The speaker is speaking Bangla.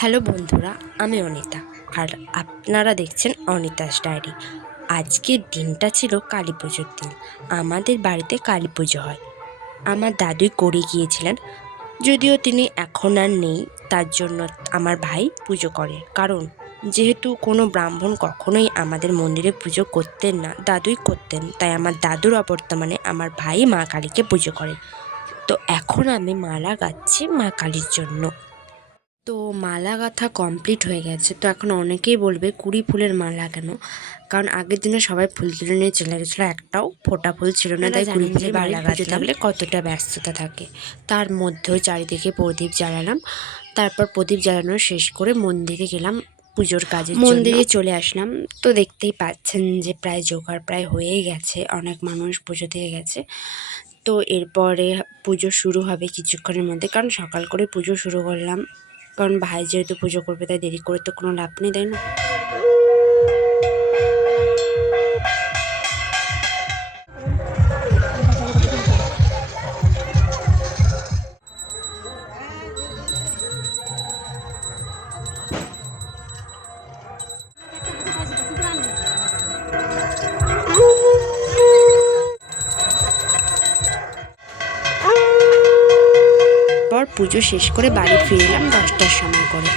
হ্যালো বন্ধুরা, আমি অনিতা আর আপনারা দেখছেন অনিতাস ডায়েরি। আজকের দিনটা ছিল কালী পুজোর দিন। আমাদের বাড়িতে কালী পুজো হয়। আমার দাদুই করে গিয়েছিলেন, যদিও তিনি এখন আর নেই। তার জন্য আমার ভাই পুজো করে, কারণ যেহেতু কোনো ব্রাহ্মণ কখনোই আমাদের মন্দিরে পুজো করতেন না, দাদুই করতেন, তাই আমার দাদুর অবর্তমানে আমার ভাই মা কালীকে পুজো করে। তো এখন আমি মালা গাচ্ছি মা কালীর জন্য। তো মালা গাঁথা কমপ্লিট হয়ে গেছে। তো এখন অনেকেই বলবে 20 ফুলের মালা কেন? কারণ আগের দিনে সবাই ফুল তুলে নিয়ে চলে গেছিলো, একটাও ফোঁটা ফুল ছিল না। তাই 20 ফুলের মালা গাঁথতে থাকলে কতটা ব্যস্ততা থাকে। তার মধ্যেও চারিদিকে প্রদীপ জ্বালালাম। তারপর প্রদীপ জ্বালানো শেষ করে মন্দিরে গেলাম পুজোর কাজে। মন্দিরে চলে আসলাম। তো দেখতেই পাচ্ছেন যে প্রায় জোগাড় প্রায় হয়েই গেছে, অনেক মানুষ পুজো দিয়ে গেছে। তো এরপরে পুজো শুরু হবে কিছুক্ষণের মধ্যে, কারণ সকাল করে পুজো শুরু করলাম। কারণ ভাই যেহেতু পুজো করবে, তাই দেরি করে তো কোনো লাভ নেই, তাই না? পর পুজো শেষ করে বাড়ি ফিরে এলাম 10টার সময় করে।